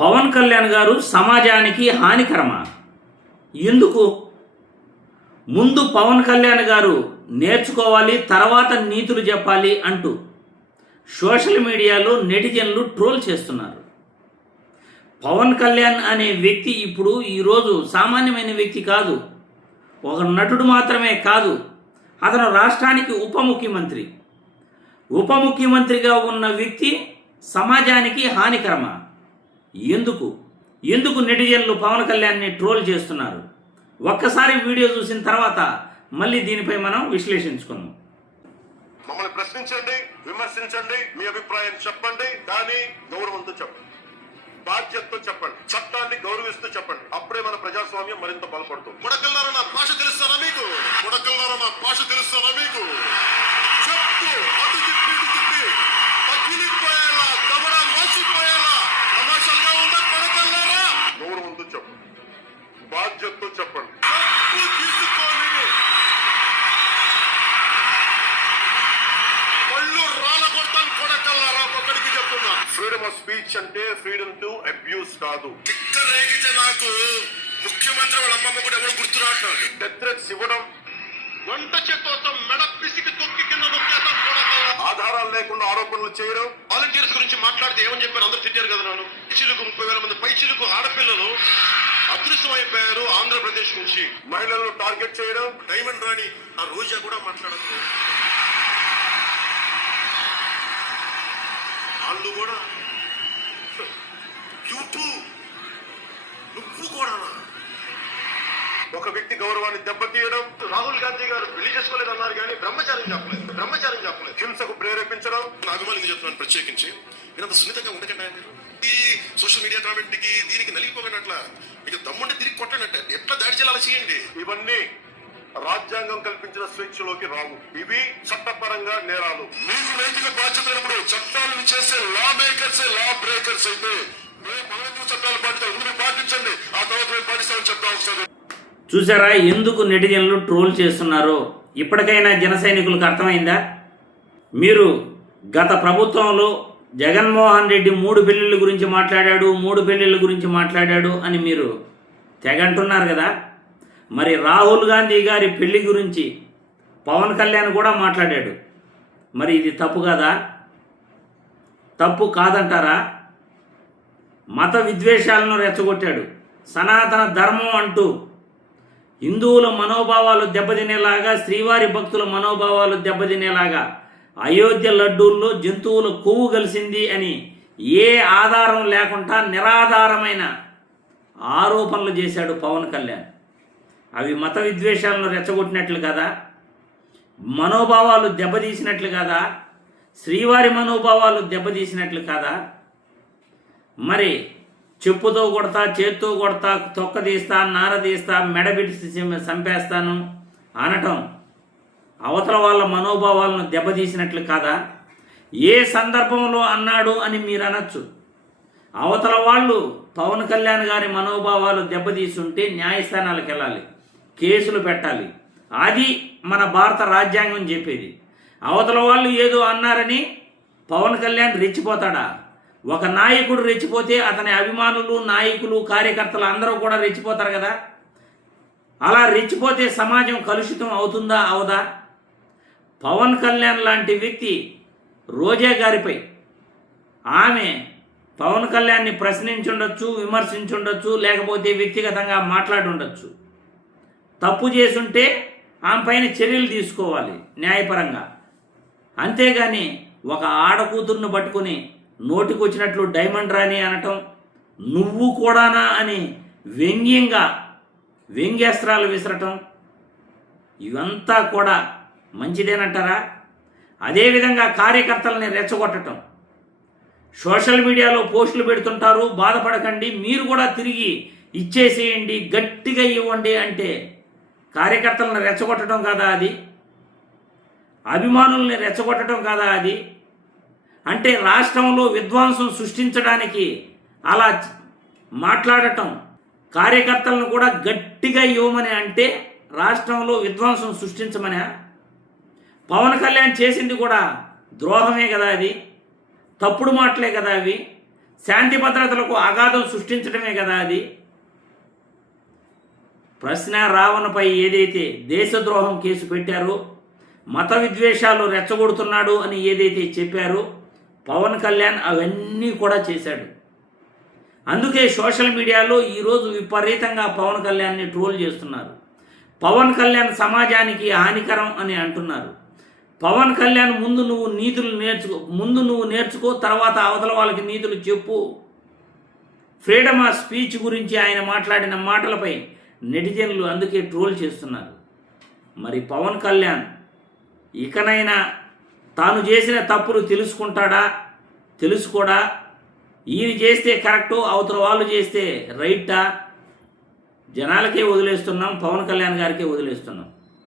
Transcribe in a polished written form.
పవన్ కళ్యాణ్ గారు సమాజానికి హానికరమా? ఎందుకు? ముందు పవన్ కళ్యాణ్ గారు నేర్చుకోవాలి, తర్వాత నీతులు చెప్పాలి అంటూ సోషల్ మీడియాలో నెటిజన్లు ట్రోల్ చేస్తున్నారు. పవన్ కళ్యాణ్ అనే వ్యక్తి ఇప్పుడు ఈరోజు సామాన్యమైన వ్యక్తి కాదు, ఒక నటుడు మాత్రమే కాదు, అతను రాష్ట్రానికి ఉప ముఖ్యమంత్రిగా ఉన్న వ్యక్తి సమాజానికి హానికరమా? ఎందుకు నెటిజన్లు పవన్ కళ్యాణ్ని ట్రోల్ చేస్తున్నారు? ఒక్కసారి వీడియో చూసిన తర్వాత మళ్ళీ దీనిపై మనం విశ్లేషించుకుందాం. మమ్మల్ని ప్రశ్నించండి, విమర్శించండి, మీ అభిప్రాయం చెప్పండి, కానీ గౌరవంతో చెప్పండి, బాధ్యతతో చెప్పండి, చట్టాన్ని గౌరవిస్తూ చెప్పండి. అప్పుడే మన ప్రజాస్వామ్యం మరింత బలపడుతుంది. ముడకల్లారా నా భాష తెలుస్తానా మీకు? చెప్పు అటు తిప్పి పగిలిపోయేలా, దవడ మోసిపోయేలా తమాషాలుగా ఉందా? ముడకల్లారా గౌరవంతో చెప్పండి, బాధ్యతతో చెప్పండి. తీసుకొని పళ్ళు రాలగొడతాను కొడకల్లారా. ఒకడికి చెప్తున్నా, ఫ్రీడమ్ ఆఫ్ స్పీచ్ అంటే ఫ్రీడమ్ టు అబ్యూస్ కాదు. రేగితే నాకు ముఖ్యమంత్రి వాళ్ళ అమ్మమ్మ కూడా ఎవరు గుర్తురాట్లేదు. డెత్ థ్రెట్స్ ఇవ్వడం, వంట చేత్తో మెడ పిసికి తొక్కి కింద నొక్కేస్తాం. ఆధారాలు లేకుండా ఆరోపణలు చేయడం. వాలంటీర్స్ గురించి మాట్లాడితే ఏమని చెప్పారు? అందరూ తిట్టారు కదా. నన్ను 30,000 మంది పైచిలుకు ఆడపిల్లలు అదృశ్యం అయిపోయారు ఆంధ్రప్రదేశ్ నుంచి. మహిళలను టార్గెట్ చేయడం. డైమండ్ రాణి ఆ రోజా కూడా మాట్లాడదు. వాళ్ళు కూడా నువ్వు కూడా ఒక వ్యక్తి గౌరవాన్ని దెబ్బతీయడం. రాహుల్ గాంధీ గారు పెళ్లి చేసుకోలేదు అన్నారు కానీ బ్రహ్మచారం చెప్పలేదు. హింసకు ప్రేరేపించడం. నా అభిమానులు చెప్తున్నాను ప్రత్యేకించి, మీరంత సున్నితంగా ఉండకండి. మీరు ఈ సోషల్ మీడియా కామెంట్ కి దీనికి నలిగిపోకండి. అట్లా మీకు దమ్ముంటే తిరిగి కొట్టండి. ఎట్లా దాడి చేయాలి చేయండి. ఇవన్నీ రాజ్యాంగం కల్పించిన స్వేచ్ఛలోకి రావు. ఇవి చట్టపరంగా నేరాలు. మీకు నైతిక బాధ్యత ఉన్నప్పుడు చట్టాలను చేసే లా మేకర్స్ లా బ్రేకర్స్ అయితే మేము చట్టాలు పాటించండి, ఆ తర్వాత మేము పాటిస్తామని చెప్తా వస్తుంది. చూసారా ఎందుకు నెటిజన్లు ట్రోల్ చేస్తున్నారో? ఇప్పటికైనా జన సైనికులకు అర్థమైందా? మీరు గత ప్రభుత్వంలో జగన్మోహన్ రెడ్డి 3 పెళ్లిళ్ళ గురించి మాట్లాడాడు అని మీరు తెగంటున్నారు కదా. మరి రాహుల్ గాంధీ గారి పెళ్లి గురించి పవన్ కళ్యాణ్ కూడా మాట్లాడాడు. మరి ఇది తప్పు కదా? తప్పు కాదంటారా? మత విద్వేషాలను రెచ్చగొట్టాడు. సనాతన ధర్మం అంటూ హిందువుల మనోభావాలు దెబ్బతినేలాగా, శ్రీవారి భక్తుల మనోభావాలు దెబ్బతినేలాగా అయోధ్య లడ్డూల్లో జంతువుల కొవ్వు కలిసింది అని ఏ ఆధారం లేకుండా నిరాధారమైన ఆరోపణలు చేశాడు పవన్ కళ్యాణ్. అవి మత విద్వేషాలను రెచ్చగొట్టినట్లు కదా, మనోభావాలు దెబ్బతీసినట్లు కదా, శ్రీవారి మనోభావాలు దెబ్బతీసినట్లు కదా. మరి చెప్పుతో కొడతా, చేత్తో కొడతా, తొక్క తీస్తా, నార తీస్తా, మెడబెట్టి చంపేస్తాను అనటం అవతల వాళ్ళ మనోభావాలను దెబ్బతీసినట్లు కాదా? ఏ సందర్భంలో అన్నాడు అని మీరు అనొచ్చు. అవతల వాళ్ళు పవన్ కళ్యాణ్ గారి మనోభావాలు దెబ్బతీస్తుంటే న్యాయస్థానాలకు వెళ్ళాలి, కేసులు పెట్టాలి. అది మన భారత రాజ్యాంగం చెప్పేది. అవతల వాళ్ళు ఏదో అన్నారని పవన్ కళ్యాణ్ రెచ్చిపోతాడా? ఒక నాయకుడు రెచ్చిపోతే అతని అభిమానులు, నాయకులు, కార్యకర్తలు అందరూ కూడా రెచ్చిపోతారు కదా. అలా రెచ్చిపోతే సమాజం కలుషితం అవుతుందా అవదా? పవన్ కళ్యాణ్ లాంటి వ్యక్తి రోజా గారిపై ఆమె పవన్ కళ్యాణ్ని ప్రశ్నించుండొచ్చు, విమర్శించుండొచ్చు, లేకపోతే వ్యక్తిగతంగా మాట్లాడుండొచ్చు. తప్పు చేసుంటే ఆమె పైన చర్యలు తీసుకోవాలి న్యాయపరంగా. అంతేగాని ఒక ఆడకూతుర్ని పట్టుకుని నోటికొచ్చినట్లు డైమండ్ రాణి అనటం, నువ్వు కూడానా అని వ్యంగ్యాస్త్రాలు విసరటం, ఇవంతా కూడా మంచిదేనంటారా? అదేవిధంగా కార్యకర్తలని రెచ్చగొట్టడం, సోషల్ మీడియాలో పోస్టులు పెడుతుంటారు, బాధపడకండి, మీరు కూడా తిరిగి ఇచ్చేసేయండి, గట్టిగా ఇవ్వండి అంటే కార్యకర్తలను రెచ్చగొట్టడం కాదా అది? అభిమానుల్ని రెచ్చగొట్టడం కాదా అది? అంటే రాష్ట్రంలో విధ్వంసం సృష్టించడానికి అలా మాట్లాడటం, కార్యకర్తలను కూడా గట్టిగా ఇవ్వమని అంటే రాష్ట్రంలో విధ్వంసం సృష్టించమని. పవన్ కళ్యాణ్ చేసింది కూడా ద్రోహమే కదా, అది తప్పుడు మాటలే కదా అవి. శాంతి భద్రతలకు అగాధం సృష్టించడమే కదా అది. ప్రశ్న రావణపై ఏదైతే దేశద్రోహం కేసు పెట్టారో, మత విద్వేషాలు రెచ్చగొడుతున్నాడు అని ఏదైతే చెప్పారో పవన్ కళ్యాణ్ అవన్నీ కూడా చేశాడు. అందుకే సోషల్ మీడియాలో ఈరోజు విపరీతంగా పవన్ కళ్యాణ్ని ట్రోల్ చేస్తున్నారు. పవన్ కళ్యాణ్ సమాజానికి హానికరం అని అంటున్నారు. పవన్ కళ్యాణ్ ముందు నువ్వు నేర్చుకో, తర్వాత అవతల వాళ్ళకి నీతులు చెప్పు. ఫ్రీడమ్ ఆఫ్ స్పీచ్ గురించి ఆయన మాట్లాడిన మాటలపై నెటిజన్లు అందుకే ట్రోల్ చేస్తున్నారు. మరి పవన్ కళ్యాణ్ ఇకనైనా తాను చేసిన తప్పులు తెలుసుకోడా? ఈయన చేస్తే కరెక్టో, అవతల వాళ్ళు చేస్తే రైటా? జనాలకే వదిలేస్తున్నాం, పవన్ కళ్యాణ్ గారికే వదిలేస్తున్నాం.